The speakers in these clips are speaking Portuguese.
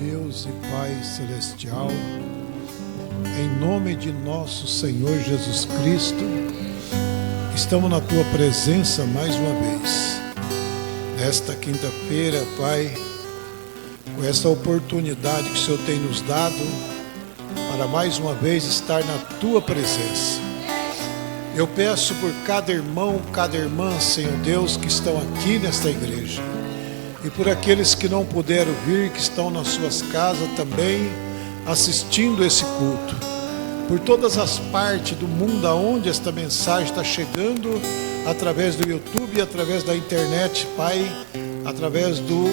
Deus e Pai Celestial, em nome de nosso Senhor Jesus Cristo, estamos na Tua presença mais uma vez. Nesta quinta-feira, Pai, com essa oportunidade que o Senhor tem nos dado para mais uma vez estar na Tua presença. Eu peço por cada irmão, cada irmã, Senhor Deus, que estão aqui nesta igreja, e por aqueles que não puderam vir, que estão nas suas casas também assistindo esse culto, por todas as partes do mundo aonde esta mensagem está chegando, através do YouTube, através da internet, Pai, através do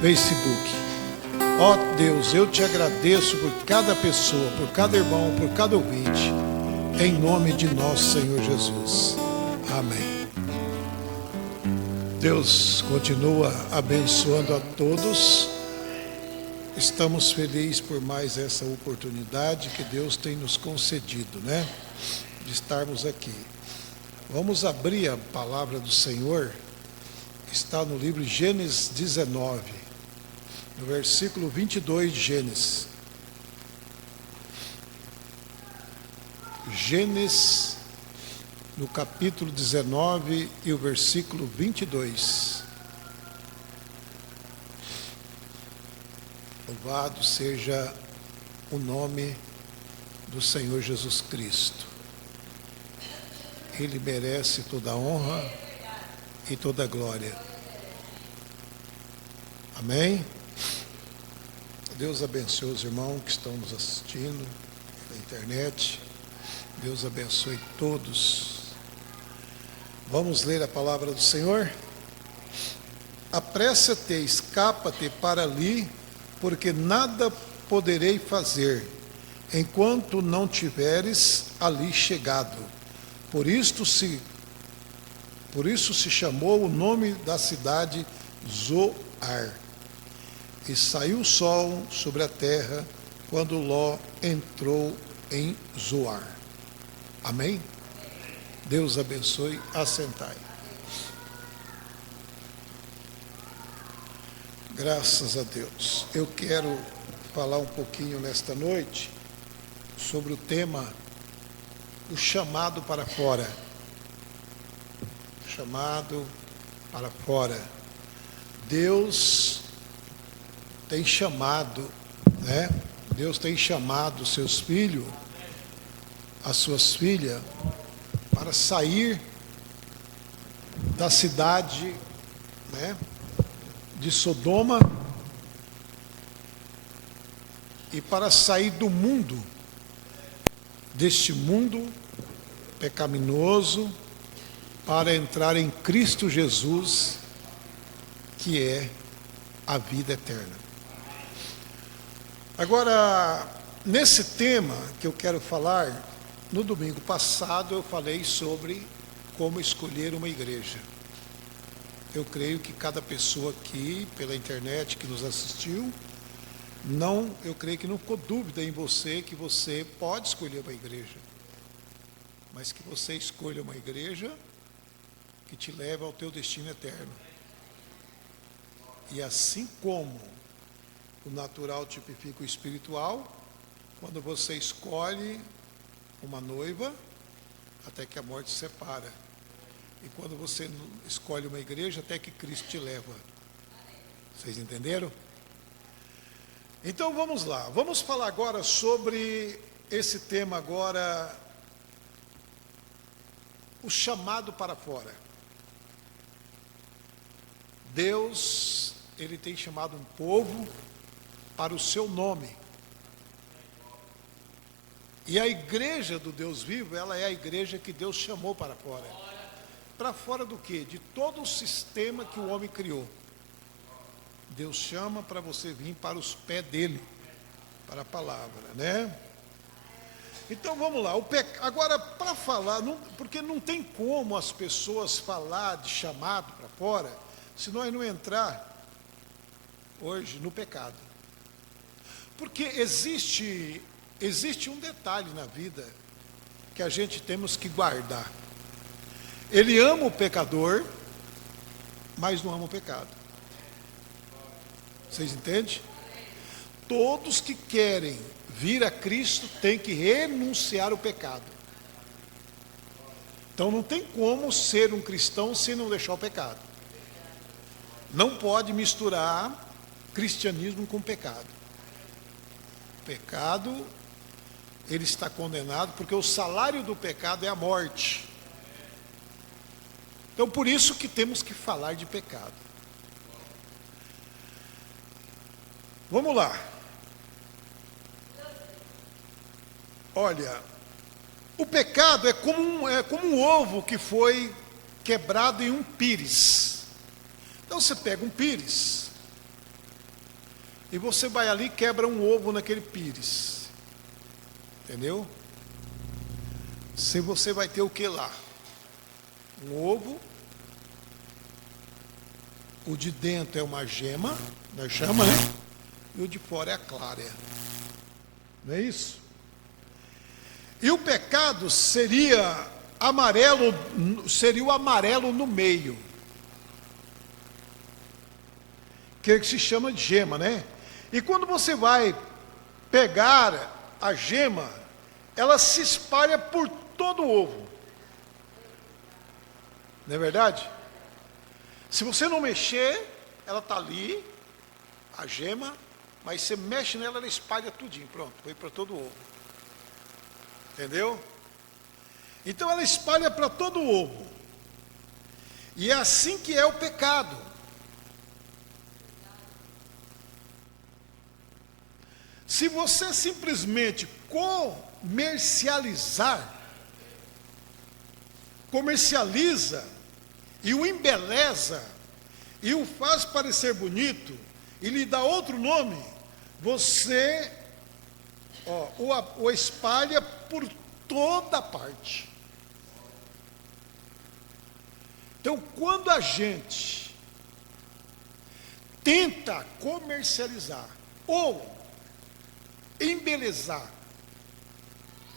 Facebook. Ó Deus, eu te agradeço por cada pessoa, por cada irmão, por cada ouvinte, em nome de nosso Senhor Jesus. Amém. Deus continua abençoando a todos. Estamos felizes por mais essa oportunidade que Deus tem nos concedido, né? De estarmos aqui. Vamos abrir a palavra do Senhor. Está no livro de Gênesis 19, no versículo 22 de Gênesis. Gênesis, no capítulo 19 e o versículo 22. Louvado seja o nome do Senhor Jesus Cristo. Ele merece toda a honra e toda a glória. Amém? Deus abençoe os irmãos que estão nos assistindo na internet. Deus abençoe todos. Vamos ler a palavra do Senhor? Apressa-te, escapa-te para ali, porque nada poderei fazer, enquanto não tiveres ali chegado. Por isso se chamou o nome da cidade Zoar. E saiu o sol sobre a terra, quando Ló entrou em Zoar. Amém? Deus abençoe. Assentai. Graças a Deus. Eu quero falar um pouquinho nesta noite sobre o tema o chamado para fora. Chamado para fora. Deus tem chamado, né? Deus tem chamado seus filhos, as suas filhas, para sair da cidade, né, de Sodoma, e para sair do mundo, deste mundo pecaminoso, para entrar em Cristo Jesus, que é a vida eterna. Agora, nesse tema que eu quero falar, no domingo passado eu falei sobre como escolher uma igreja. Eu creio que cada pessoa aqui, pela internet, que nos assistiu, eu creio que não ficou dúvida em você que você pode escolher uma igreja, mas que você escolha uma igreja que te leve ao teu destino eterno. E assim como o natural tipifica o espiritual, quando você escolhe uma noiva, até que a morte se separa. E quando você escolhe uma igreja, até que Cristo te leva. Vocês entenderam? Então vamos lá. Vamos falar agora sobre esse tema agora, o chamado para fora. Deus, Ele tem chamado um povo para o seu nome. E a igreja do Deus vivo, ela é a igreja que Deus chamou para fora. Para fora do quê? De todo o sistema que o homem criou. Deus chama para você vir para os pés dele, para a palavra, né? Então vamos lá. Agora, para falar, porque não tem como as pessoas falar de chamado para fora, se nós não entrar hoje no pecado. Porque existe um detalhe na vida que a gente temos que guardar. Ele ama o pecador, mas não ama o pecado. Vocês entendem? Todos que querem vir a Cristo têm que renunciar ao pecado. Então não tem como ser um cristão se não deixar o pecado. Não pode misturar cristianismo com pecado. O pecado, ele está condenado, porque o salário do pecado é a morte. Então por isso que temos que falar de pecado. Vamos lá. Olha, o pecado é como um ovo que foi quebrado em um pires. Então você pega um pires e você vai ali e quebra um ovo naquele pires. Entendeu? Se você vai ter o que lá? Um ovo. O de dentro é uma gema, nós chamamos, né? E o de fora é a clara. Não é isso? E o pecado seria amarelo, seria o amarelo no meio, que se chama de gema, né? E quando você vai pegar a gema, ela se espalha por todo o ovo. Não é verdade? Se você não mexer, ela está ali, a gema, mas você mexe nela, ela espalha tudinho, pronto, foi para todo o ovo. Entendeu? Então ela espalha para todo o ovo. E é assim que é o pecado. Se você simplesmente comercializa e o embeleza e o faz parecer bonito e lhe dá outro nome, você o espalha por toda parte. Então, quando a gente tenta comercializar ou embelezar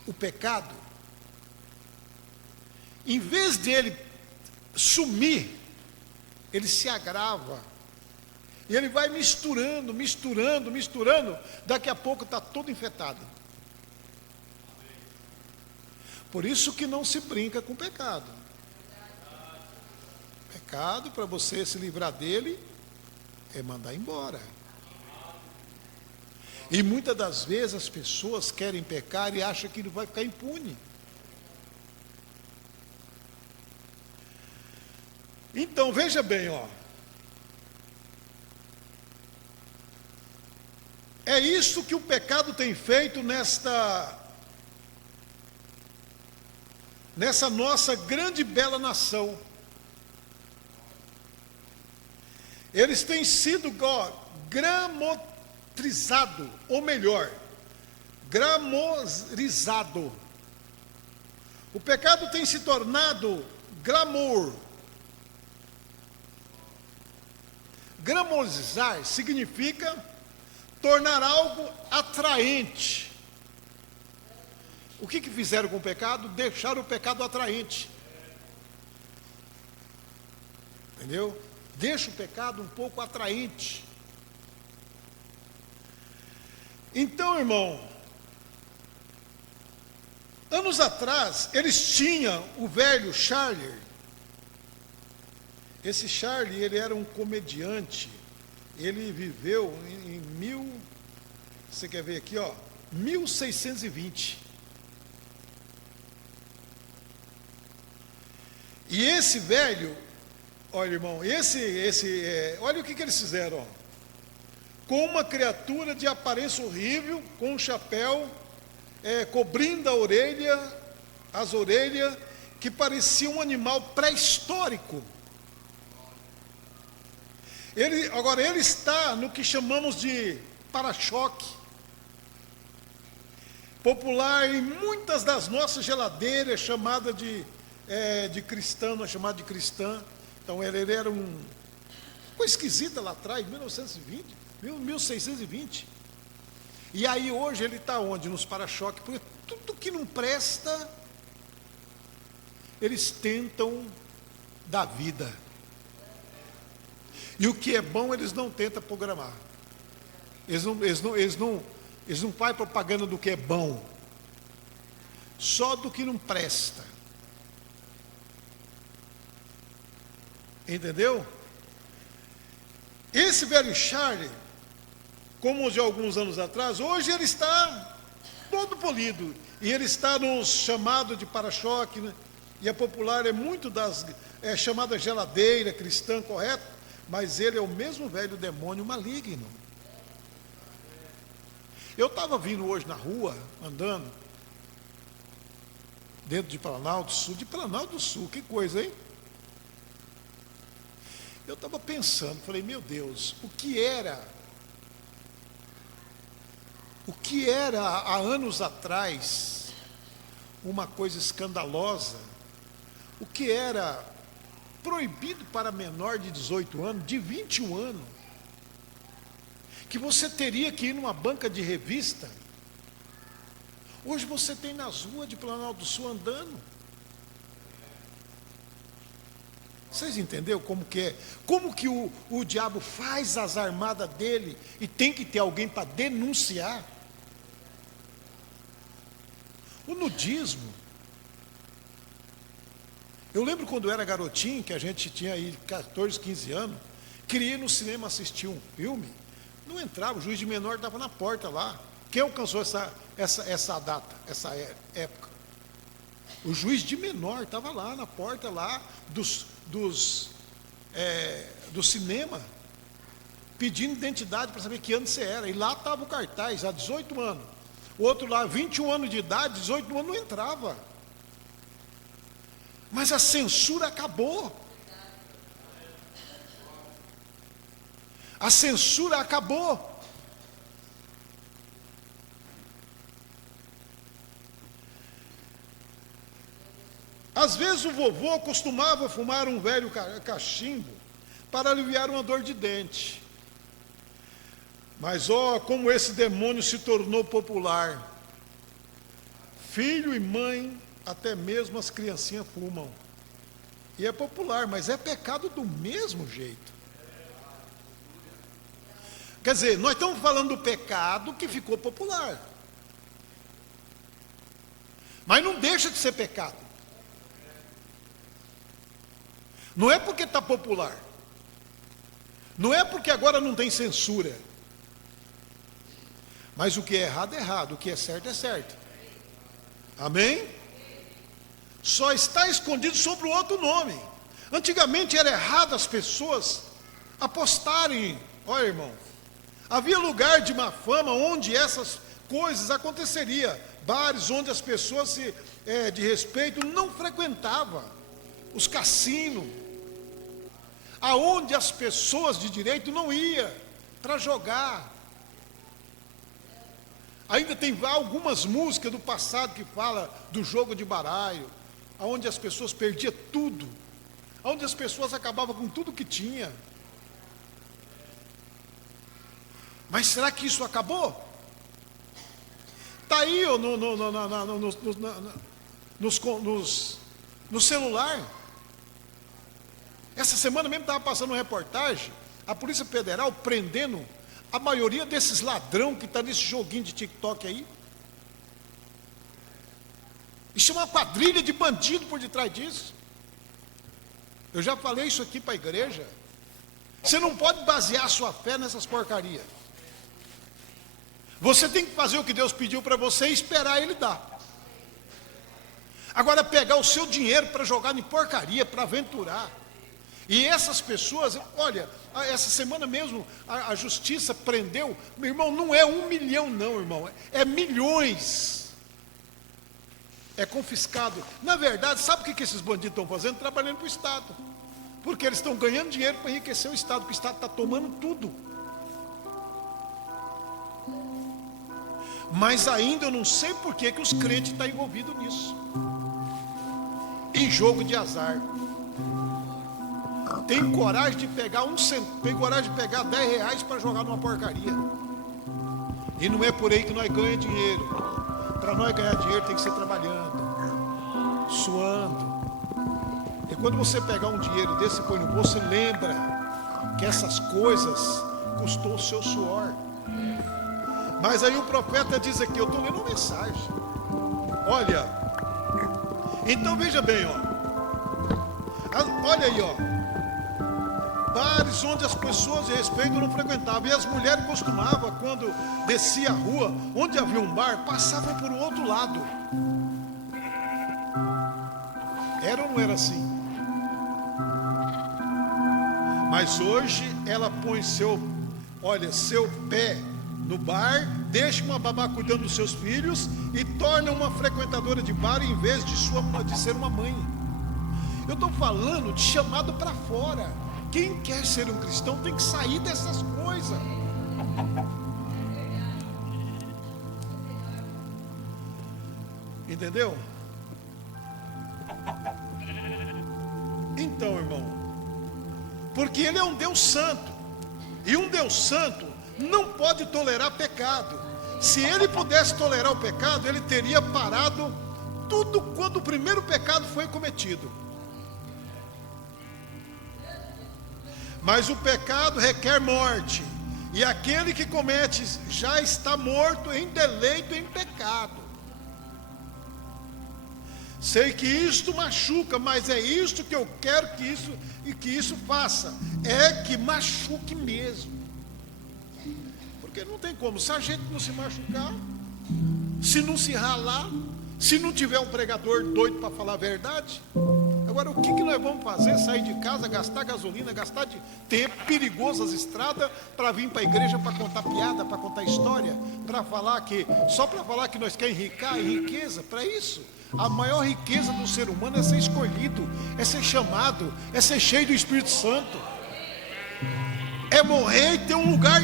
o pecado, em vez dele sumir, ele se agrava. E ele vai misturando, daqui a pouco está todo infectado. Por isso que não se brinca com o pecado. Pecado, para você se livrar dele, é mandar embora. E muitas das vezes as pessoas querem pecar e acham que ele vai ficar impune. Então, veja bem, é isso que o pecado tem feito nessa nossa grande e bela nação. Eles têm sido gramotrizado, ou melhor, glamorizado. O pecado tem se tornado glamour. Glamorizar significa tornar algo atraente. O que fizeram com o pecado? Deixaram o pecado atraente. Entendeu? Deixa o pecado um pouco atraente. Então, irmão, anos atrás, eles tinham o velho Charlie. Esse Charlie, ele era um comediante. Ele viveu você quer ver aqui, 1620. E esse velho, olha, irmão, olha o que eles fizeram, com uma criatura de aparência horrível, com um chapéu, cobrindo as orelhas, que parecia um animal pré-histórico. Agora ele está no que chamamos de para-choque, popular em muitas das nossas geladeiras, chamada de cristã, nós chamamos de cristã. Então ele era coisa esquisita lá atrás, 1620. E aí hoje ele está onde? Nos para-choques, porque tudo que não presta, eles tentam dar vida. E o que é bom, eles não tentam programar. Eles não fazem propaganda do que é bom, só do que não presta. Entendeu? Esse velho Charlie, como de alguns anos atrás, hoje ele está todo polido. E ele está nos chamados de para-choque, né? E a popular é muito chamada geladeira cristã, correto? Mas ele é o mesmo velho demônio maligno. Eu estava vindo hoje na rua, andando, dentro de Planalto do Sul, que coisa, hein? Eu estava pensando, falei, meu Deus, o que era há anos atrás uma coisa escandalosa, o que era proibido para menor de 18 anos, de 21 anos, que você teria que ir numa banca de revista, hoje você tem nas ruas de Planalto do Sul andando. Vocês entenderam como que é? Como que o diabo faz as armadas dele e tem que ter alguém para denunciar? O nudismo. Eu lembro quando eu era garotinho, que a gente tinha aí 14, 15 anos, queria ir no cinema assistir um filme, não entrava, o juiz de menor estava na porta lá. Quem alcançou essa data, essa época? O juiz de menor estava lá na porta lá do cinema, pedindo identidade para saber que ano você era. E lá estava o cartaz, há 18 anos. O outro lá, 21 anos de idade, 18 anos, não entrava. Mas a censura acabou. A censura acabou. Às vezes o vovô costumava fumar um velho cachimbo para aliviar uma dor de dente. Mas como esse demônio se tornou popular. Filho e mãe, até mesmo as criancinhas fumam. E é popular, mas é pecado do mesmo jeito. Quer dizer, nós estamos falando do pecado que ficou popular. Mas não deixa de ser pecado. Não é porque está popular. Não é porque agora não tem censura. Mas o que é errado é errado, o que é certo é certo. Amém? Só está escondido sobre o outro nome. Antigamente era errado as pessoas apostarem. Olha, irmão, havia lugar de má fama onde essas coisas aconteceriam. Bares onde as pessoas de respeito não frequentavam. Os cassinos. Aonde as pessoas de direito não iam para jogar. Ainda tem algumas músicas do passado que falam do jogo de baralho, onde as pessoas perdiam tudo, onde as pessoas acabavam com tudo que tinha. Mas será que isso acabou? Está aí no celular. Essa semana mesmo estava passando uma reportagem, a Polícia Federal prendendo a maioria desses ladrão que está nesse joguinho de TikTok aí. Isso é uma quadrilha de bandido por detrás disso. Eu já falei isso aqui para a igreja. Você não pode basear a sua fé nessas porcarias. Você tem que fazer o que Deus pediu para você e esperar Ele dar. Agora pegar o seu dinheiro para jogar em porcaria, para aventurar. E essas pessoas, olha, essa semana mesmo a justiça prendeu, meu irmão, não é 1 milhão não, irmão, é milhões. É confiscado. Na verdade, sabe o que esses bandidos estão fazendo? Trabalhando para o Estado. Porque eles estão ganhando dinheiro para enriquecer o Estado, porque o Estado está tomando tudo. Mas ainda eu não sei por que os crentes estão envolvidos nisso. Em jogo de azar. Tem coragem de pegar tem coragem de pegar 10 reais para jogar numa porcaria. E não é por aí que nós ganhamos dinheiro. Para nós ganhar dinheiro tem que ser trabalhando, suando. E quando você pegar um dinheiro desse e põe no bolso, você lembra que essas coisas custou o seu suor. Mas aí o profeta diz aqui, eu estou lendo uma mensagem. Olha, então veja bem, ó. Olha aí, ó. Bares onde as pessoas de respeito não frequentavam. E as mulheres costumavam, quando descia a rua, onde havia um bar, passavam por um outro lado. Era ou não era assim? Mas hoje ela põe seu pé no bar, deixa uma babá cuidando dos seus filhos e torna uma frequentadora de bar em vez de ser uma mãe. Eu estou falando de chamado para fora. Quem quer ser um cristão tem que sair dessas coisas. Entendeu? Então, irmão, porque Ele é um Deus santo, e um Deus santo não pode tolerar pecado. Se Ele pudesse tolerar o pecado, Ele teria parado tudo quando o primeiro pecado foi cometido. Mas o pecado requer morte, e aquele que comete já está morto em deleito em pecado. Sei que isto machuca, mas é isto que eu quero que isso faça, é que machuque mesmo. Porque não tem como, se a gente não se machucar, se não se ralar, se não tiver um pregador doido para falar a verdade. Agora, o que nós vamos fazer? Sair de casa, gastar gasolina, gastar de tempo, perigoso as estradas, para vir para a igreja para contar piada, para contar história, só para falar que nós queremos enriquecer, riqueza, para isso. A maior riqueza do ser humano é ser escolhido, é ser chamado, é ser cheio do Espírito Santo, é morrer e ter um lugar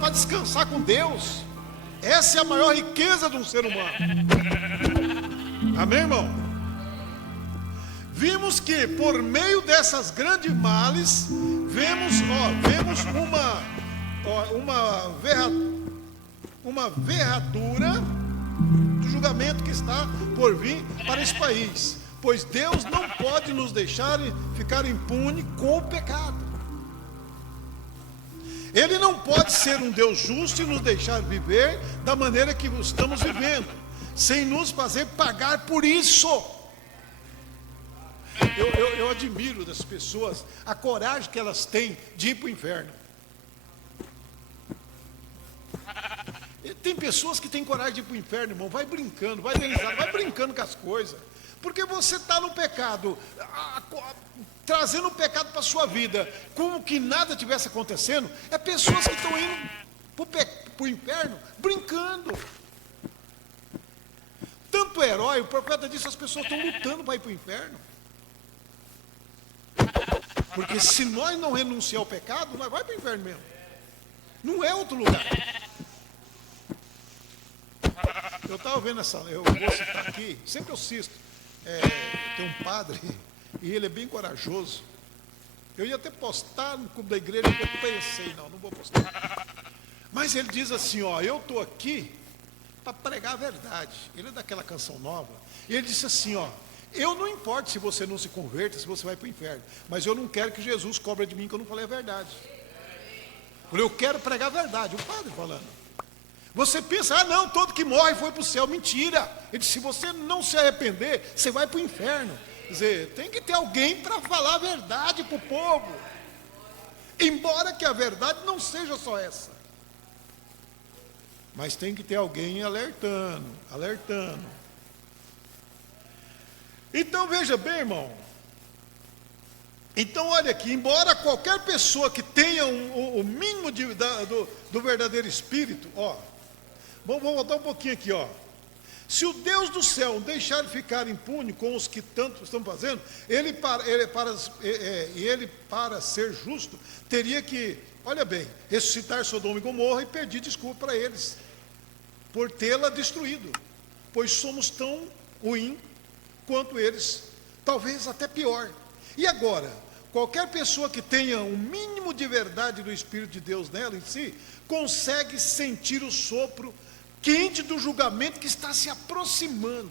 para descansar com Deus. Essa é a maior riqueza de um ser humano. Amém, irmão? Vimos que por meio dessas grandes males, vemos uma verradura do julgamento que está por vir para esse país. Pois Deus não pode nos deixar ficar impune com o pecado. Ele não pode ser um Deus justo e nos deixar viver da maneira que estamos vivendo, sem nos fazer pagar por isso. Eu admiro das pessoas a coragem que elas têm de ir para o inferno. Tem pessoas que têm coragem de ir para o inferno, irmão. Vai brincando, vai brincando com as coisas. Porque você está no pecado, trazendo o pecado para a sua vida, como que nada tivesse acontecendo. É pessoas que estão indo para o inferno brincando. Tanto herói, o profeta disse, as pessoas estão lutando para ir para o inferno. Porque se nós não renunciar ao pecado, nós vamos para o inferno mesmo. Não é outro lugar. Eu estava vendo eu vou citar aqui, sempre eu assisto. Tem um padre, e ele é bem corajoso. Eu ia até postar no clube da igreja, eu pensei, não vou postar. Mas ele diz assim, eu estou aqui para pregar a verdade. Ele é daquela canção nova. E ele disse assim, eu não importo se você não se converta, se você vai para o inferno, mas eu não quero que Jesus cobre de mim que eu não falei a verdade. Eu quero pregar a verdade, o padre falando. Você pensa, não, todo que morre foi para o céu. Mentira. Ele disse, se você não se arrepender, você vai para o inferno. Quer dizer, tem que ter alguém para falar a verdade para o povo. Embora que a verdade não seja só essa. Mas tem que ter alguém alertando. Então veja bem, irmão. Então olha aqui, embora qualquer pessoa que tenha o mínimo do verdadeiro Espírito, vamos voltar um pouquinho aqui, se o Deus do céu deixar ficar impune com os que tanto estão fazendo, ele para ser justo, teria que, olha bem, ressuscitar Sodoma e Gomorra e pedir desculpa para eles, por tê-la destruído, pois somos tão ruins quanto eles, talvez até pior. E agora, qualquer pessoa que tenha um mínimo de verdade do Espírito de Deus nela em si, consegue sentir o sopro quente do julgamento que está se aproximando.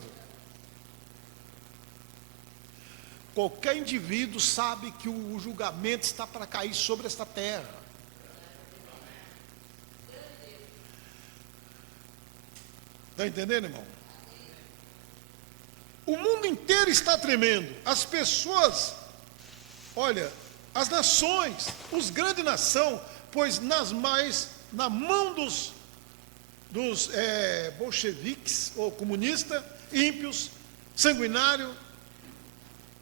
Qualquer indivíduo sabe que o julgamento está para cair sobre esta terra. Está entendendo, irmão? O mundo inteiro está tremendo. As pessoas, olha, as nações, os grandes nações, pois na mão dos bolcheviques ou comunistas, ímpios, sanguinários,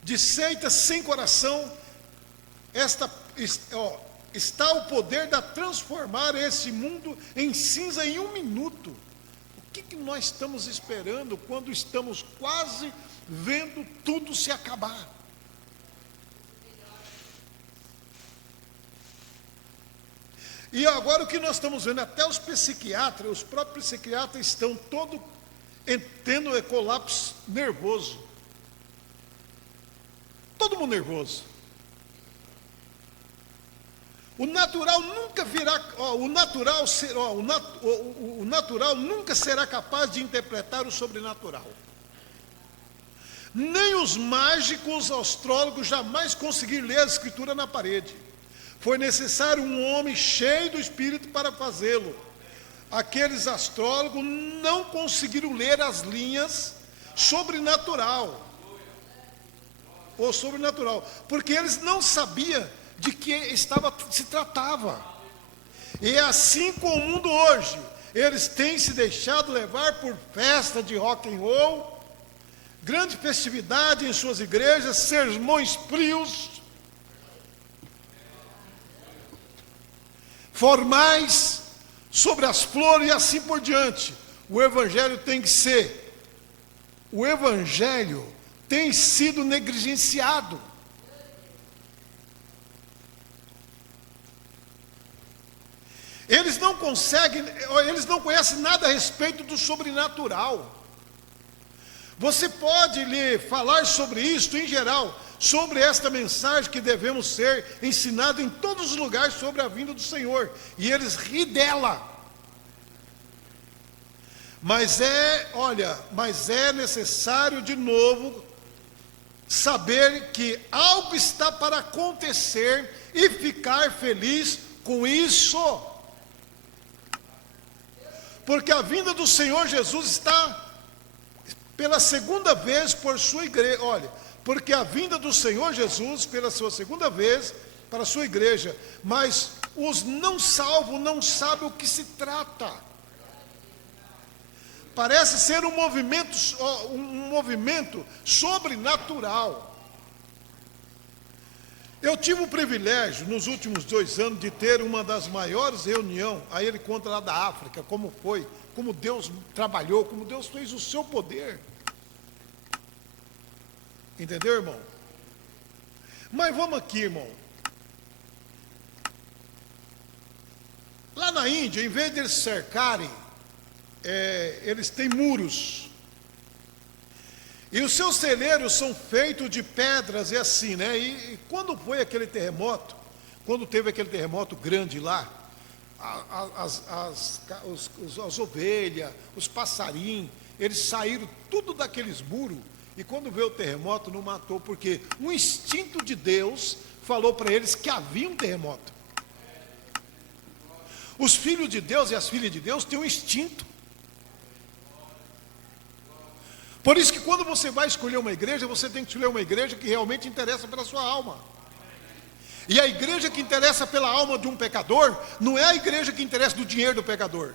de seitas sem coração, está o poder de transformar esse mundo em cinza em 1 minuto. O que nós estamos esperando quando estamos quase vendo tudo se acabar? E agora o que nós estamos vendo, até os psiquiatras, os próprios psiquiatras estão todos tendo colapso nervoso. Todo mundo nervoso. O natural nunca virá, o natural nunca será capaz de interpretar o sobrenatural. Nem os mágicos, astrólogos jamais conseguiram ler a escritura na parede. Foi necessário um homem cheio do Espírito para fazê-lo. Aqueles astrólogos não conseguiram ler as linhas sobrenatural. Ou sobrenatural, porque eles não sabiam de que se tratava. E é assim com o mundo hoje. Eles têm se deixado levar por festa de rock and roll, grande festividade em suas igrejas, sermões frios, formais, sobre as flores e assim por diante. O evangelho tem sido negligenciado. Eles não conhecem nada a respeito do sobrenatural. Você pode lhe falar sobre isso em geral, sobre esta mensagem que devemos ser ensinados em todos os lugares sobre a vinda do Senhor, e eles riem dela. Mas é necessário de novo saber que algo está para acontecer e ficar feliz com isso. Porque a vinda do Senhor Jesus está pela segunda vez por sua igreja. Olha, porque a vinda do Senhor Jesus pela sua segunda vez para a sua igreja, mas os não salvos não sabem o que se trata. Parece ser um movimento sobrenatural. Eu tive o privilégio, nos últimos 2 anos, de ter uma das maiores reuniões, aí ele conta lá da África, como foi, como Deus trabalhou, como Deus fez o seu poder. Entendeu, irmão? Mas vamos aqui, irmão. Lá na Índia, em vez de eles cercarem, eles têm muros. E os seus celeiros são feitos de pedras e assim, né? E quando foi aquele terremoto, quando teve aquele terremoto grande lá, as ovelhas, os passarinhos, eles saíram tudo daqueles muros. E quando veio o terremoto, não matou, porque um instinto de Deus falou para eles que havia um terremoto. Os filhos de Deus e as filhas de Deus têm um instinto. Por isso que quando você vai escolher uma igreja, você tem que escolher uma igreja que realmente interessa pela sua alma. E a igreja que interessa pela alma de um pecador, não é a igreja que interessa do dinheiro do pecador.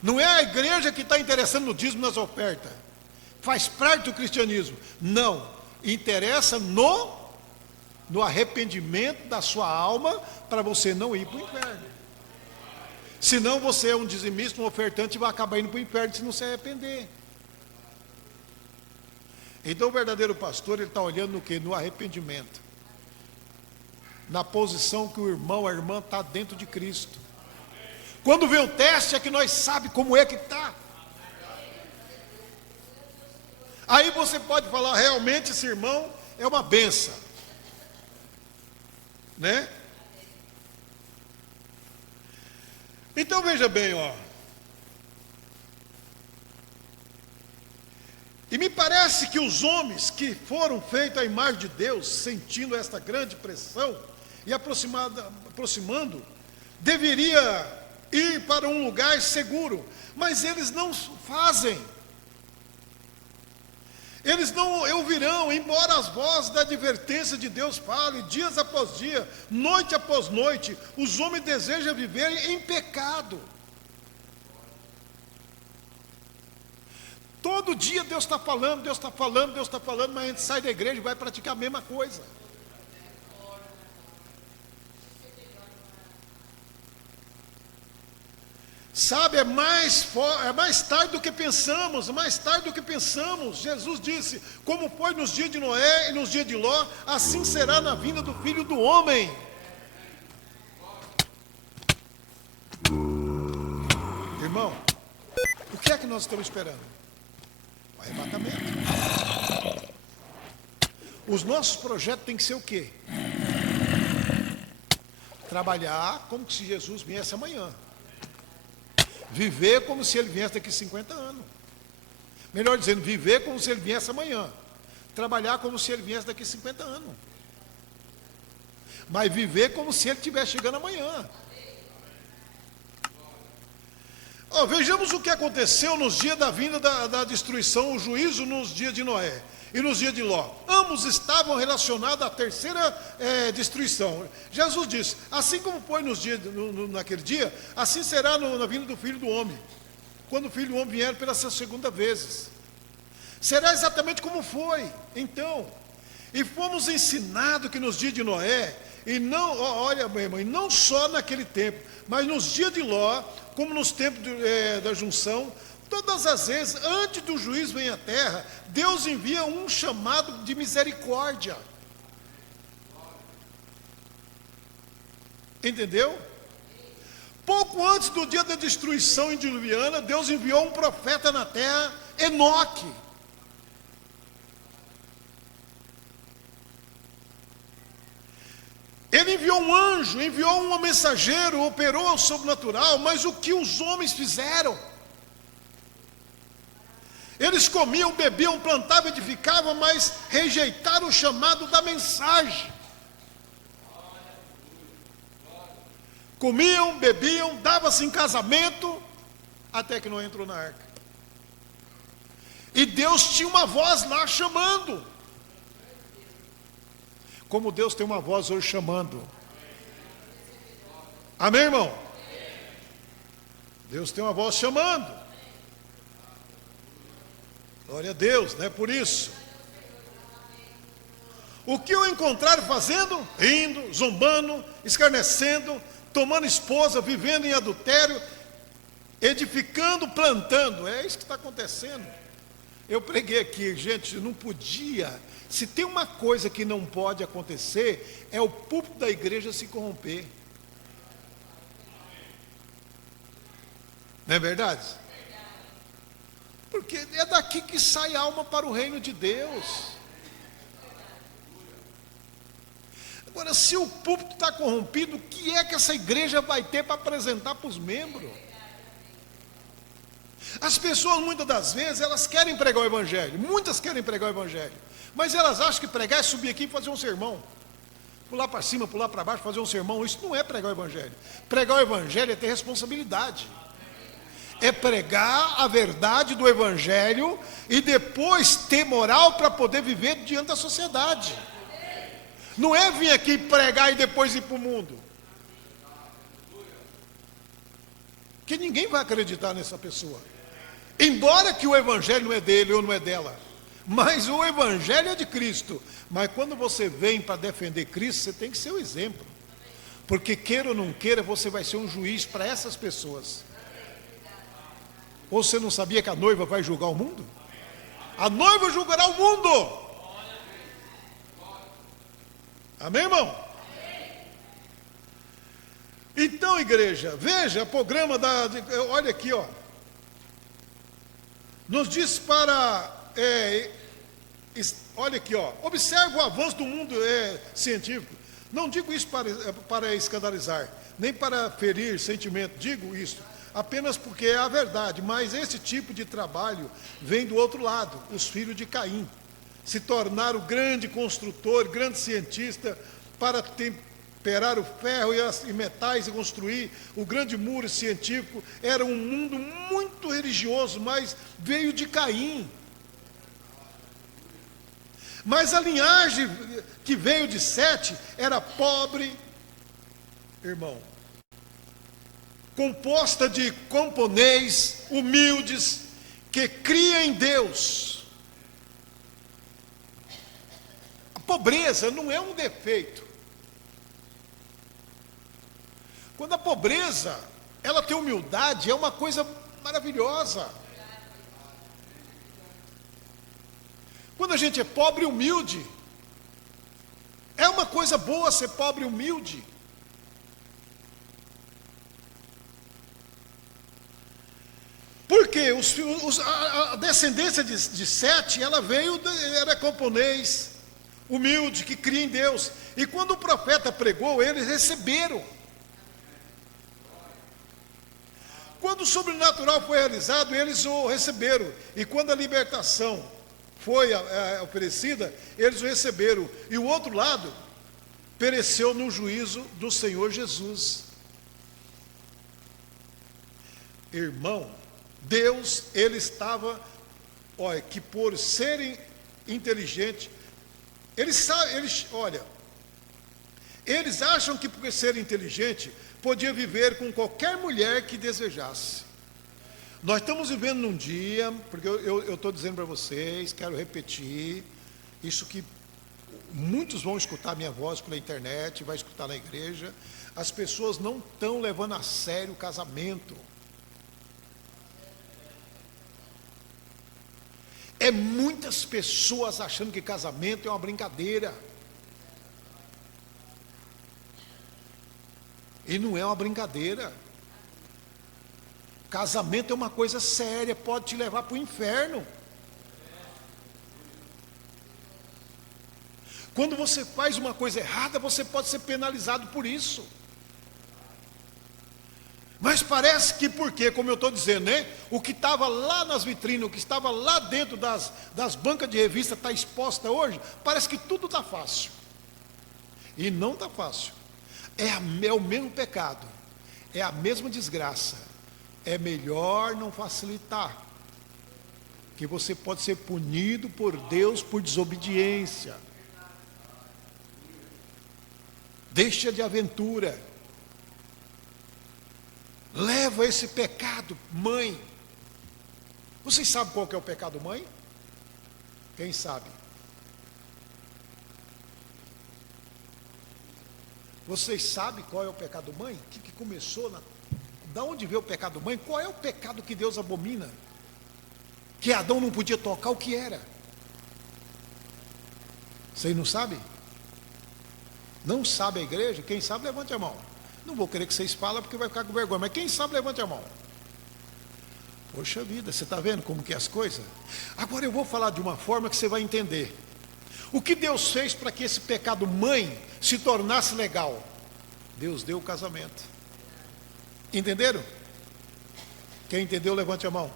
Não é a igreja que está interessando no dízimo, nas ofertas. Faz parte do cristianismo. Não, interessa no arrependimento da sua alma, para você não ir para o inferno. Senão você é um dizimista, um ofertante, e vai acabar indo para o inferno se não se arrepender. Então o verdadeiro pastor, ele está olhando no quê? No arrependimento. Na posição que o irmão, a irmã está dentro de Cristo. Quando vem o teste, é que nós sabemos como é que está. Aí você pode falar, realmente esse irmão é uma benção. Né? Então veja bem, ó. E me parece que os homens que foram feitos à imagem de Deus, sentindo esta grande pressão e aproximando, deveria ir para um lugar seguro, mas eles não fazem. Eles não ouvirão, embora as vozes da advertência de Deus falem, dias após dia, noite após noite, os homens desejam viver em pecado. Todo dia Deus está falando, Deus está falando, Deus está falando, mas a gente sai da igreja e vai praticar a mesma coisa. Sabe, é mais tarde do que pensamos, mais tarde do que pensamos. Jesus disse, como foi nos dias de Noé e nos dias de Ló, assim será na vinda do Filho do Homem. Irmão, o que é que nós estamos esperando? O arrebatamento. Os nossos projetos têm que ser o quê? Trabalhar como se Jesus viesse amanhã. Viver como se ele viesse daqui a 50 anos. Melhor dizendo, viver como se ele viesse amanhã. Trabalhar como se ele viesse daqui a 50 anos. Mas viver como se ele estivesse chegando amanhã. Vejamos o que aconteceu nos dias da vinda da destruição, o juízo nos dias de Noé e nos dias de Ló. Ambos estavam relacionados à terceira destruição. Jesus disse, assim como foi nos dias, naquele dia, assim será na vinda do Filho do Homem, quando o Filho do Homem vier pela sua segunda vez. Será exatamente como foi, então. E fomos ensinados que nos dias de Noé, e não, olha meu irmão, e não só naquele tempo, mas nos dias de Ló, como nos tempos da junção, todas as vezes, antes do juízo vir à terra, Deus envia um chamado de misericórdia. Entendeu? Pouco antes do dia da destruição indiluviana, Deus enviou um profeta na terra, Enoque. Ele enviou um anjo, enviou um mensageiro, operou o sobrenatural, mas o que os homens fizeram? Eles comiam, bebiam, plantavam, edificavam, mas rejeitaram o chamado da mensagem. Comiam, bebiam, davam-se em casamento, até que não entrou na arca. E Deus tinha uma voz lá chamando. Como Deus tem uma voz hoje chamando. Amém, irmão? Deus tem uma voz chamando. Glória a Deus, não é por isso. O que o encontraram fazendo? Rindo, zombando, escarnecendo, tomando esposa, vivendo em adultério, edificando, plantando. É isso que está acontecendo. Eu preguei aqui, gente, não podia. Se tem uma coisa que não pode acontecer, é o púlpito da igreja se corromper. Não é verdade? Porque é daqui que sai alma para o reino de Deus. Agora, se o púlpito está corrompido, o que é que essa igreja vai ter para apresentar para os membros? As pessoas, muitas das vezes, elas querem pregar o evangelho. Muitas querem pregar o evangelho. Mas elas acham que pregar é subir aqui e fazer um sermão. Pular para cima, pular para baixo, fazer um sermão. Isso não é pregar o evangelho. Pregar o evangelho é ter responsabilidade. É pregar a verdade do evangelho e depois ter moral para poder viver diante da sociedade. Não é vir aqui pregar e depois ir para o mundo. Porque ninguém vai acreditar nessa pessoa. Embora que o evangelho não é dele ou não é dela. Mas o evangelho é de Cristo. Mas quando você vem para defender Cristo, você tem que ser o exemplo. Porque queira ou não queira, você vai ser um juiz para essas pessoas. Ou você não sabia que a noiva vai julgar o mundo? A noiva julgará o mundo. Amém, irmão? Então, igreja, veja o programa olha aqui, ó. Nos diz para... olha aqui, ó, observe o avanço do mundo científico. Não digo isso para escandalizar, nem para ferir sentimento, digo isso apenas porque é a verdade. Mas esse tipo de trabalho vem do outro lado. Os filhos de Caim se tornaram grande construtor, grande cientista, para Operar o ferro e metais e construir o grande muro científico. Era um mundo muito religioso, mas veio de Caim. Mas a linhagem que veio de Sete era pobre, irmão, composta de camponês, humildes, que cria em Deus. A pobreza não é um defeito. Quando a pobreza, ela tem humildade, é uma coisa maravilhosa. Quando a gente é pobre e humilde, é uma coisa boa ser pobre e humilde. Porque a descendência de Sete, ela veio, era camponês, humilde, que cria em Deus. E quando o profeta pregou, eles receberam. Quando o sobrenatural foi realizado, eles o receberam. E quando a libertação foi oferecida, eles o receberam. E o outro lado pereceu no juízo do Senhor Jesus. Irmão, Deus, ele estava, olha, que por serem inteligentes, eles acham que por serem inteligentes, podia viver com qualquer mulher que desejasse. Nós estamos vivendo num dia, porque eu estou dizendo para vocês, quero repetir, isso que muitos vão escutar a minha voz pela internet, vai escutar na igreja, as pessoas não estão levando a sério o casamento. É muitas pessoas achando que casamento é uma brincadeira. E não é uma brincadeira. Casamento é uma coisa séria, pode te levar para o inferno. Quando você faz uma coisa errada, você pode ser penalizado por isso. Mas parece que porque, como eu estou dizendo, né? O que estava lá nas vitrines, o que estava lá dentro das bancas de revista está exposta hoje, parece que tudo está fácil. E não está fácil. É o mesmo pecado, é a mesma desgraça. É melhor não facilitar, que você pode ser punido por Deus por desobediência. Deixa de aventura. Leva esse pecado, mãe. Vocês sabem qual que é o pecado, mãe? Quem sabe? Vocês sabem qual é o pecado, mãe? O que começou? Da onde veio o pecado, mãe? Qual é o pecado que Deus abomina? Que Adão não podia tocar, o que era? Vocês não sabem? Não sabe a igreja? Quem sabe, levante a mão. Não vou querer que vocês falem, porque vai ficar com vergonha. Mas quem sabe, levante a mão. Poxa vida, você está vendo como que é as coisas? Agora eu vou falar de uma forma que você vai entender. O que Deus fez para que esse pecado mãe se tornasse legal? Deus deu o casamento. Entenderam? Quem entendeu, levante a mão.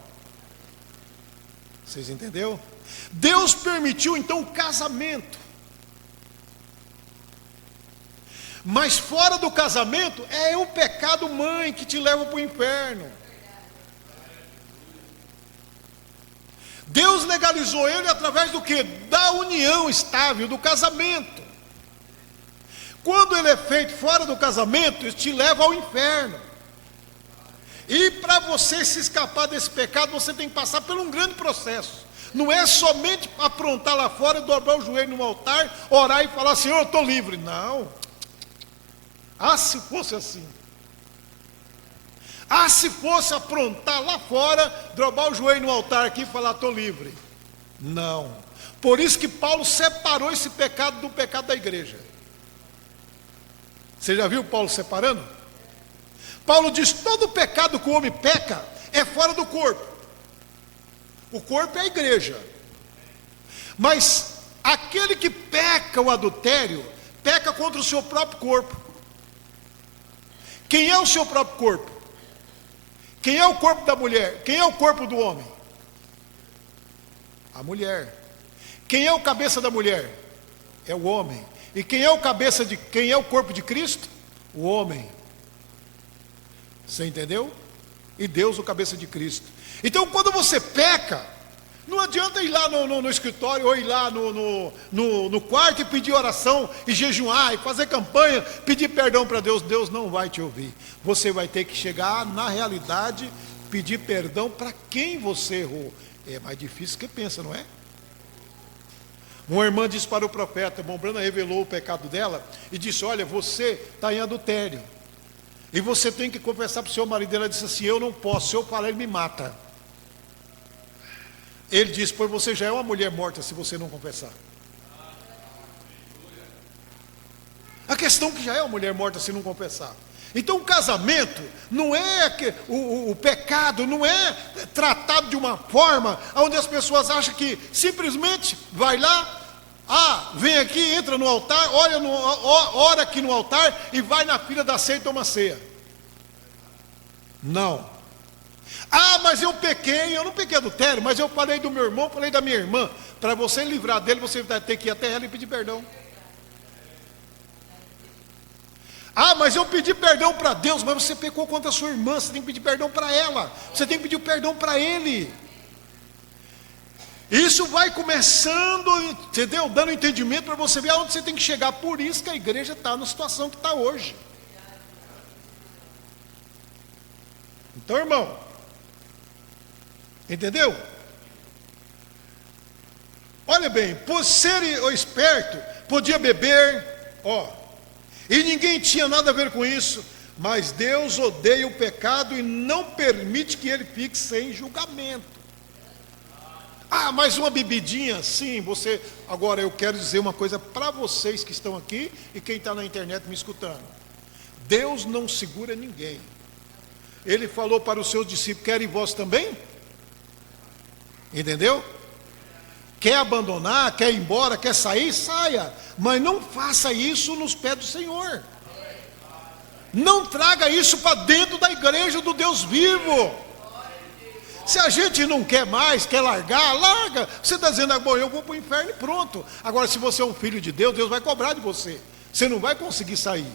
Vocês entenderam? Deus permitiu então o casamento. Mas fora do casamento é o pecado mãe que te leva para o inferno. Deus legalizou ele através do quê? Da união estável, do casamento. Quando ele é feito fora do casamento, isso te leva ao inferno. E para você se escapar desse pecado, você tem que passar por um grande processo. Não é somente aprontar lá fora, dobrar o joelho no altar, orar e falar, Senhor, eu estou livre. Não. Ah, se fosse assim. Ah, se fosse aprontar lá fora, dobrar o joelho no altar aqui e falar, estou livre. Não. Por isso que Paulo separou esse pecado do pecado da igreja. Você já viu Paulo separando? Paulo diz, todo pecado que o homem peca é fora do corpo. O corpo é a igreja. Mas aquele que peca o adultério, peca contra o seu próprio corpo. Quem é o seu próprio corpo? Quem é o corpo da mulher? Quem é o corpo do homem? A mulher. Quem é o cabeça da mulher? É o homem. E quem é o corpo de Cristo? O homem. Você entendeu? E Deus o cabeça de Cristo. Então quando você peca, não adianta ir lá no escritório, ou ir lá no quarto e pedir oração, e jejuar, e fazer campanha, pedir perdão para Deus. Deus não vai te ouvir. Você vai ter que chegar na realidade, pedir perdão para quem você errou. É mais difícil que pensa, não é? Uma irmã disse para o profeta, irmão Branham revelou o pecado dela, e disse, olha, você está em adultério, e você tem que confessar para o seu marido. Ela disse assim, eu não posso, se eu falar ele me mata. Ele disse, pois você já é uma mulher morta se você não confessar. A questão é que já é uma mulher morta se não confessar. Então o casamento não é o pecado não é tratado de uma forma onde as pessoas acham que simplesmente vai lá, vem aqui, entra no altar, ora aqui no altar e vai na fila da ceia e toma ceia. Não. Mas eu não pequei adultério, mas eu falei do meu irmão, falei da minha irmã. Para você livrar dele, você vai ter que ir até ela e pedir perdão. Mas eu pedi perdão para Deus, mas você pecou contra a sua irmã, você tem que pedir perdão para ela, você tem que pedir perdão para ele. Isso vai começando, entendeu? Dando entendimento para você ver aonde você tem que chegar. Por isso que a igreja está na situação que está hoje. Então, irmão, entendeu? Olha bem, por ser esperto, podia beber, e ninguém tinha nada a ver com isso, mas Deus odeia o pecado e não permite que ele fique sem julgamento. Mais uma bebidinha? Sim, você. Agora eu quero dizer uma coisa para vocês que estão aqui e quem está na internet me escutando. Deus não segura ninguém. Ele falou para os seus discípulos, querem vós também? Entendeu? Quer abandonar, quer ir embora, quer sair, saia. Mas não faça isso nos pés do Senhor. Não traga isso para dentro da igreja do Deus vivo. Se a gente não quer mais, quer largar, larga. Você está dizendo, bom, eu vou para o inferno e pronto. Agora, se você é um filho de Deus, Deus vai cobrar de você. Você não vai conseguir sair.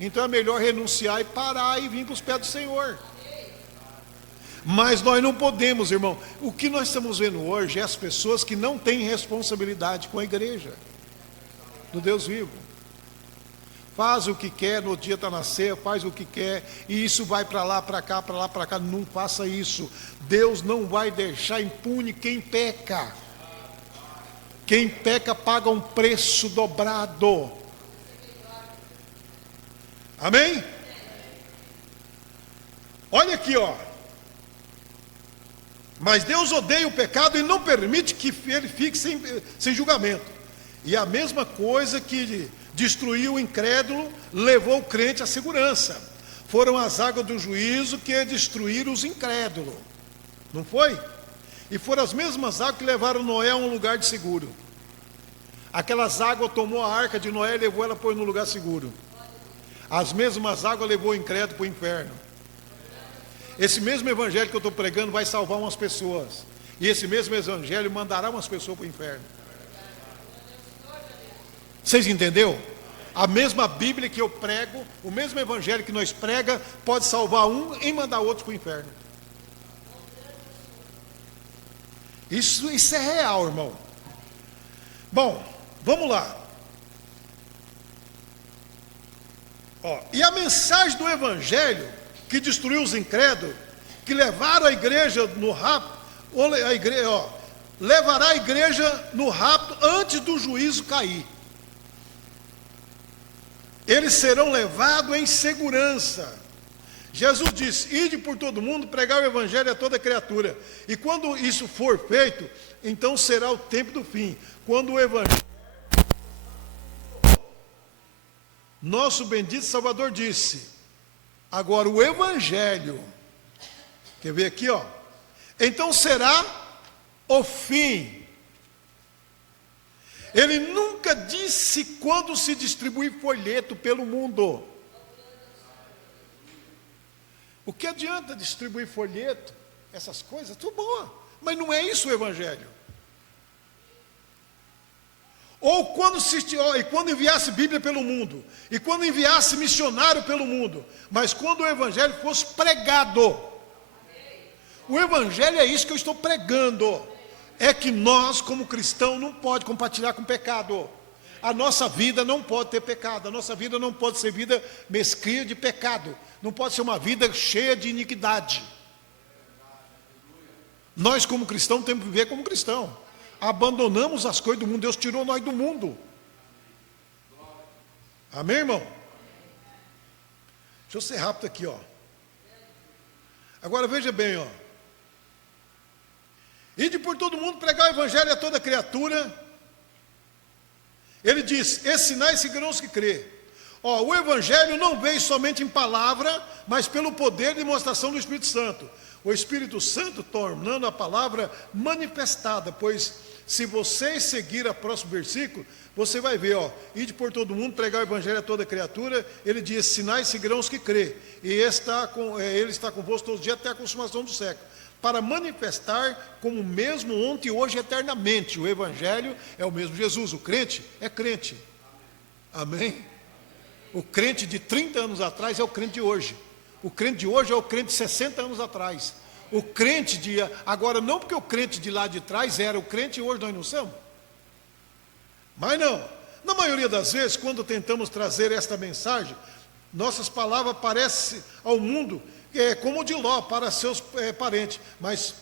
Então é melhor renunciar e parar e vir para os pés do Senhor. Mas nós não podemos, irmão. O que nós estamos vendo hoje é as pessoas que não têm responsabilidade com a igreja do Deus vivo. Faz o que quer, no dia está na ceia, faz o que quer, e isso vai para lá, para cá, para lá, para cá. Não faça isso. Deus não vai deixar impune quem peca. Quem peca paga um preço dobrado. Amém? Olha aqui, Mas Deus odeia o pecado e não permite que ele fique sem julgamento. E a mesma coisa que destruiu o incrédulo, levou o crente à segurança. Foram as águas do juízo que destruíram os incrédulos. Não foi? E foram as mesmas águas que levaram Noé a um lugar de seguro. Aquelas águas tomou a arca de Noé e levou ela pôs no lugar seguro. As mesmas águas levou o incrédulo para o inferno. Esse mesmo evangelho que eu estou pregando vai salvar umas pessoas. E esse mesmo evangelho mandará umas pessoas para o inferno. Vocês entenderam? A mesma Bíblia que eu prego, o mesmo evangelho que nós pregamos, pode salvar um e mandar outro para o inferno. Isso é real, irmão. Bom, vamos lá. E a mensagem do evangelho que destruiu os incrédulos, que levaram a igreja no rapto, levará a igreja no rapto antes do juízo cair. Eles serão levados em segurança. Jesus disse, ide por todo mundo, pregar o evangelho a toda criatura. E quando isso for feito, então será o tempo do fim. Quando o evangelho... Nosso bendito Salvador disse, agora o evangelho, quer ver aqui, então será o fim. Ele nunca disse quando se distribui folheto pelo mundo. O que adianta distribuir folheto, essas coisas, tudo bom, mas não é isso o evangelho. Ou quando enviasse Bíblia pelo mundo, e quando enviasse missionário pelo mundo, mas quando o Evangelho fosse pregado. O Evangelho é isso que eu estou pregando, é que nós como cristãos não pode compartilhar com pecado. A nossa vida não pode ter pecado, a nossa vida não pode ser vida mesquinha de pecado, não pode ser uma vida cheia de iniquidade. Nós como cristãos temos que viver como cristão. Abandonamos as coisas do mundo, Deus tirou nós do mundo. Amém, irmão? Deixa eu ser rápido aqui, ó. Agora veja bem, ó. Ide por todo mundo pregar o evangelho a toda criatura. Ele diz: esses sinais seguirão os que crê. Ó, o evangelho não veio somente em palavra, mas pelo poder de demonstração do Espírito Santo. O Espírito Santo tornando a palavra manifestada, pois se vocês seguirem o próximo versículo, você vai ver, ó, ide por todo mundo, pregar o evangelho a toda criatura. Ele diz: sinais seguirão os que crê, e ele está convosco todos os dias até a consumação do século, para manifestar como mesmo ontem, hoje e eternamente. O evangelho é o mesmo Jesus, o crente é crente. Amém? O crente de 30 anos atrás é o crente de hoje. O crente de hoje é o crente de 60 anos atrás. O crente de agora, não porque o crente de lá de trás era o crente e hoje nós não somos. Mas não, na maioria das vezes, quando tentamos trazer esta mensagem, nossas palavras parecem ao mundo como de Ló para seus parentes, mas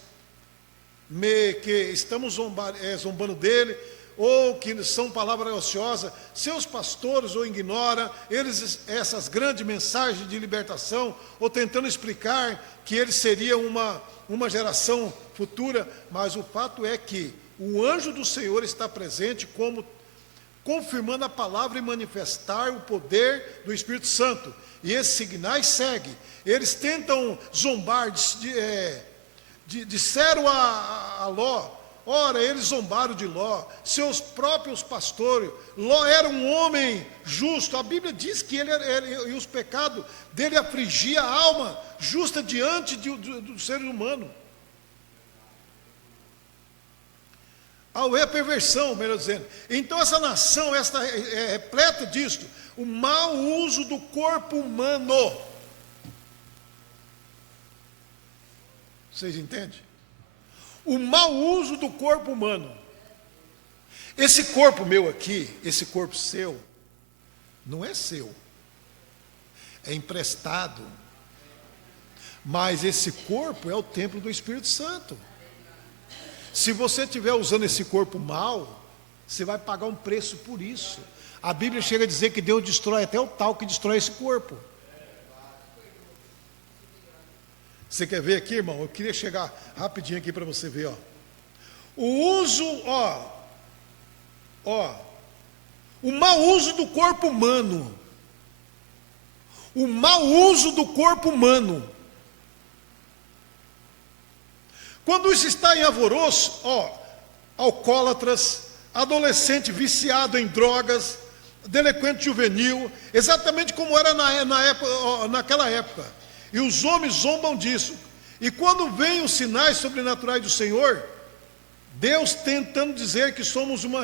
que estamos zombando dele, ou que são palavras ociosas. Seus pastores ou ignoram eles essas grandes mensagens de libertação, ou tentando explicar que ele seria uma geração futura. Mas o fato é que o anjo do Senhor está presente, como confirmando a palavra e manifestar o poder do Espírito Santo. E esses sinais seguem. Eles tentam zombar, disseram a Ló. Ora, eles zombaram de Ló, seus próprios pastores. Ló era um homem justo. A Bíblia diz que e os pecados dele afligia a alma justa diante do ser humano. É a perversão, melhor dizendo. Então essa nação é repleta disto, o mau uso do corpo humano. Vocês entendem? O mau uso do corpo humano. Esse corpo meu aqui, esse corpo seu, não é seu, é emprestado. Mas esse corpo é o templo do Espírito Santo. Se você estiver usando esse corpo mal, você vai pagar um preço por isso. A Bíblia chega a dizer que Deus destrói até o tal que destrói esse corpo. Você quer ver aqui, irmão? Eu queria chegar rapidinho aqui para você ver, ó. O uso, o mau uso do corpo humano. O mau uso do corpo humano. Quando isso está em alvoroço, alcoólatras, adolescente viciado em drogas, delinquente juvenil, exatamente como era naquela época. E os homens zombam disso. E quando vêm os sinais sobrenaturais do Senhor, Deus tentando dizer que somos uma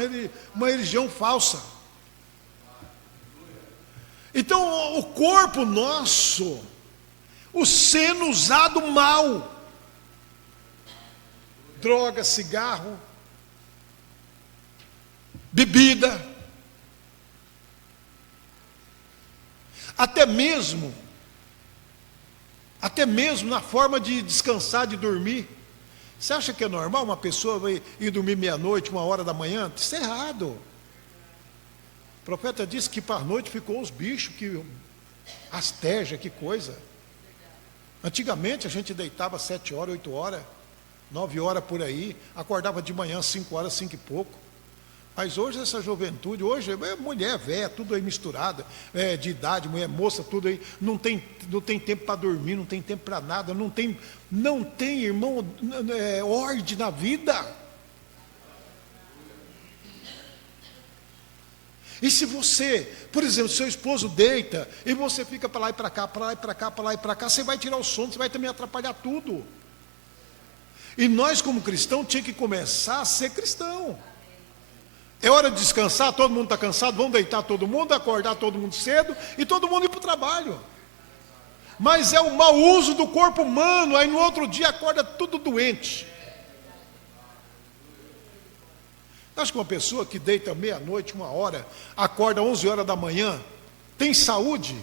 religião falsa. Então o corpo nosso, o sendo usado mal, droga, cigarro, bebida, até mesmo na forma de descansar, de dormir. Você acha que é normal uma pessoa ir dormir meia-noite, 1h da manhã? Isso é errado. O profeta disse que para a noite ficou os bichos, as tejas, que coisa. Antigamente a gente deitava 7 horas, 8 horas, 9 horas por aí, acordava de manhã 5 horas, 5 e pouco. Mas hoje essa juventude, hoje é mulher velha, tudo aí misturada, de idade, mulher moça, tudo aí, não tem tempo para dormir, não tem tempo para nada, não tem, irmão, ordem na vida. E se você, por exemplo, seu esposo deita, e você fica para lá e para cá, para lá e para cá, para lá e para cá, você vai tirar o sono, você vai também atrapalhar tudo. E nós como cristãos, tinha que começar a ser cristão. É hora de descansar, todo mundo está cansado, vamos deitar todo mundo, acordar todo mundo cedo e todo mundo ir para o trabalho. Mas é o mau uso do corpo humano, aí no outro dia acorda tudo doente. Acho que uma pessoa que deita meia-noite, 1 hora, acorda 11 horas da manhã, tem saúde?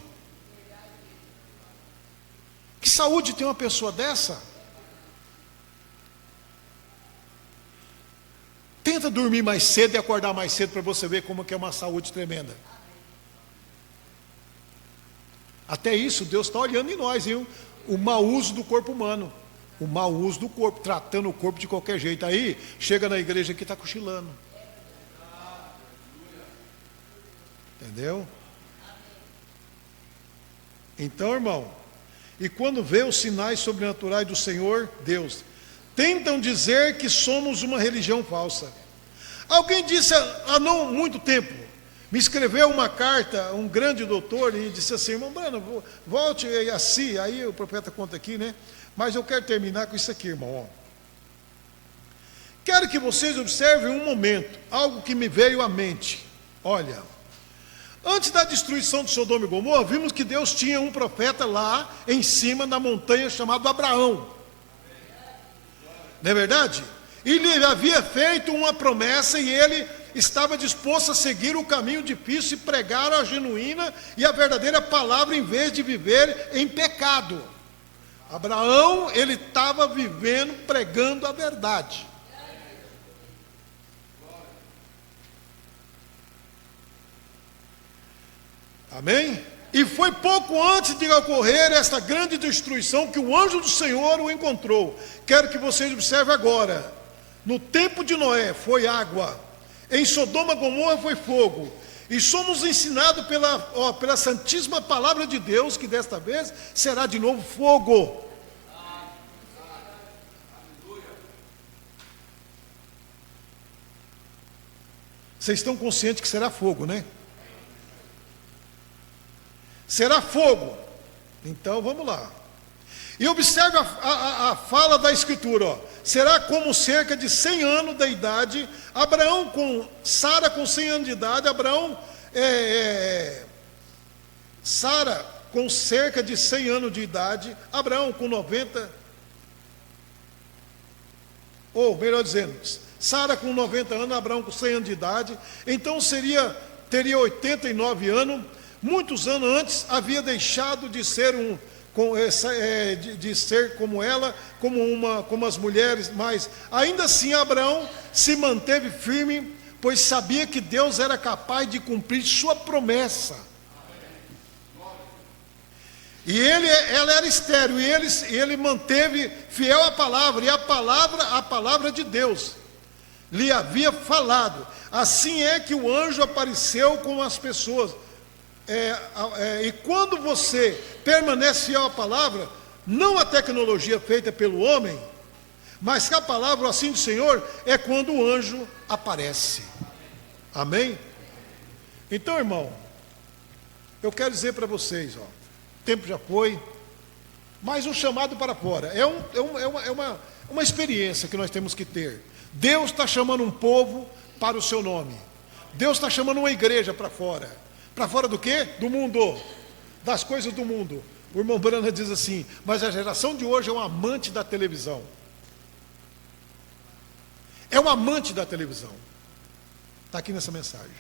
Que saúde tem uma pessoa dessa? Tenta dormir mais cedo e acordar mais cedo para você ver como que é uma saúde tremenda. Até isso Deus está olhando em nós, viu? O mau uso do corpo humano. O mau uso do corpo, tratando o corpo de qualquer jeito. Aí, chega na igreja que está cochilando. Entendeu? Então, irmão, e quando vê os sinais sobrenaturais do Senhor Deus, tentam dizer que somos uma religião falsa. Alguém disse há não muito tempo, me escreveu uma carta, um grande doutor, e disse assim: irmão Brano, volte a si. Aí o profeta conta aqui, né? Mas eu quero terminar com isso aqui, irmão. Ó. Quero que vocês observem um momento, algo que me veio à mente. Olha, antes da destruição de Sodoma e Gomorra, vimos que Deus tinha um profeta lá em cima na montanha chamado Abraão. Não é verdade? E ele havia feito uma promessa e ele estava disposto a seguir o caminho difícil e pregar a genuína e a verdadeira palavra em vez de viver em pecado. Abraão, ele estava vivendo, pregando a verdade. Amém? E foi pouco antes de ocorrer esta grande destruição que o anjo do Senhor o encontrou. Quero que vocês observem agora. No tempo de Noé foi água, em Sodoma e Gomorra foi fogo. E somos ensinados pela santíssima palavra de Deus, que desta vez será de novo fogo. Vocês estão conscientes que será fogo, né? Será fogo. Então vamos lá. E observe a fala da Escritura. Ó. Será como cerca de 100 anos da idade. Sara com 100 anos de idade. Sara com cerca de 100 anos de idade. Abraão com 90. Ou melhor dizendo, Sara com 90 anos, Abraão com 100 anos de idade. Então teria 89 anos. Muitos anos antes havia deixado de ser de ser como ela, como as mulheres, mas ainda assim Abraão se manteve firme, pois sabia que Deus era capaz de cumprir sua promessa. E ela era estéril, e ele manteve fiel à palavra, e a palavra de Deus lhe havia falado. Assim é que o anjo apareceu com as pessoas. E quando você permanece fiel à palavra, não a tecnologia feita pelo homem, mas que a palavra assim do Senhor é quando o anjo aparece. Amém? Então, irmão, eu quero dizer para vocês, ó, o tempo já foi, mas um chamado para fora. É uma experiência que nós temos que ter. Deus está chamando um povo para o seu nome. Deus está chamando uma igreja para fora. Para fora do quê? Do mundo, das coisas do mundo. O irmão Brana diz assim: mas a geração de hoje é um amante da televisão. É um amante da televisão. Está aqui nessa mensagem.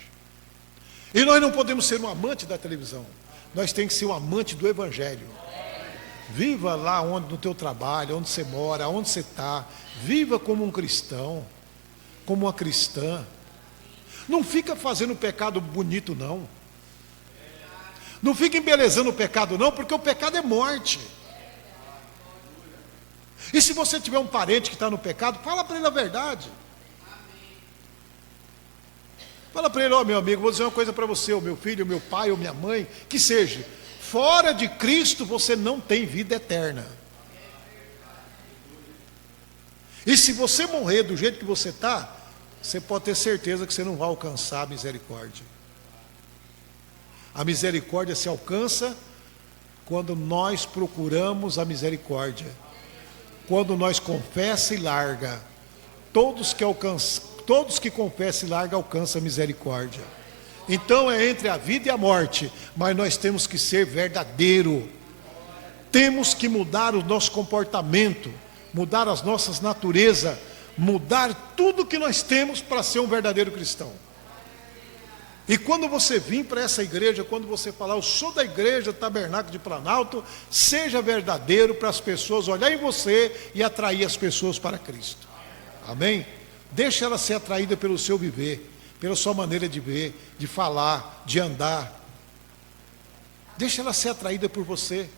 E nós não podemos ser um amante da televisão. Nós temos que ser um amante do Evangelho. Viva lá no teu trabalho, onde você mora, onde você está. Viva como um cristão, como uma cristã. Não fica fazendo pecado bonito, não. Não fica embelezando o pecado, não, porque o pecado é morte. E se você tiver um parente que está no pecado, fala para ele a verdade. Fala para ele: ó, meu amigo, vou dizer uma coisa para você, o meu filho, o meu pai, ou minha mãe, que seja, fora de Cristo você não tem vida eterna. E se você morrer do jeito que você está, você pode ter certeza que você não vai alcançar a misericórdia. A misericórdia se alcança quando nós procuramos a misericórdia, quando nós confessa e larga. Todos todos que confessam e largam alcançam a misericórdia. Então é entre a vida e a morte, mas nós temos que ser verdadeiro. Temos que mudar o nosso comportamento, mudar as nossas naturezas, mudar tudo que nós temos para ser um verdadeiro cristão. E quando você vir para essa igreja, quando você falar, eu sou da igreja Tabernáculo de Planalto, seja verdadeiro para as pessoas olharem em você e atrair as pessoas para Cristo. Amém? Deixa ela ser atraída pelo seu viver, pela sua maneira de ver, de falar, de andar. Deixa ela ser atraída por você.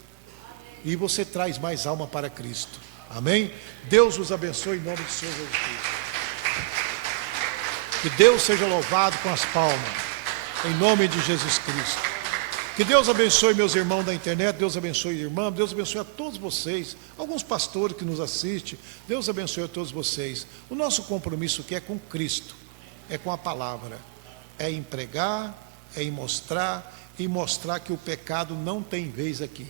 E você traz mais alma para Cristo. Amém? Deus os abençoe em nome do Senhor Jesus Cristo. Que Deus seja louvado com as palmas. Em nome de Jesus Cristo. Que Deus abençoe meus irmãos da internet, Deus abençoe a irmã, Deus abençoe a todos vocês, alguns pastores que nos assistem, Deus abençoe a todos vocês. O nosso compromisso aqui é com Cristo, é com a palavra, é em pregar, é em mostrar, e mostrar que o pecado não tem vez aqui.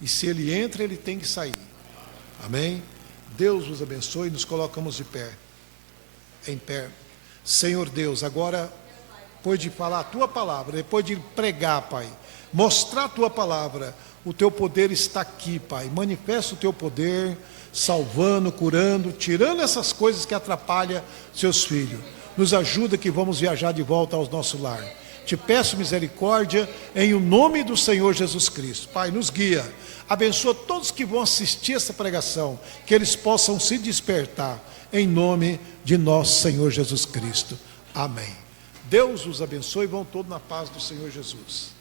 E se ele entra, ele tem que sair. Amém? Deus os abençoe, nos colocamos de pé, em pé. Senhor Deus, agora, depois de falar a tua palavra, depois de pregar, Pai, mostrar a tua palavra, o teu poder está aqui, Pai. Manifesta o teu poder, salvando, curando, tirando essas coisas que atrapalham seus filhos. Nos ajuda que vamos viajar de volta ao nosso lar. Te peço misericórdia em o nome do Senhor Jesus Cristo. Pai, nos guia. Abençoa todos que vão assistir essa pregação, que eles possam se despertar em nome de nosso Senhor Jesus Cristo. Amém. Deus os abençoe e vão todos na paz do Senhor Jesus.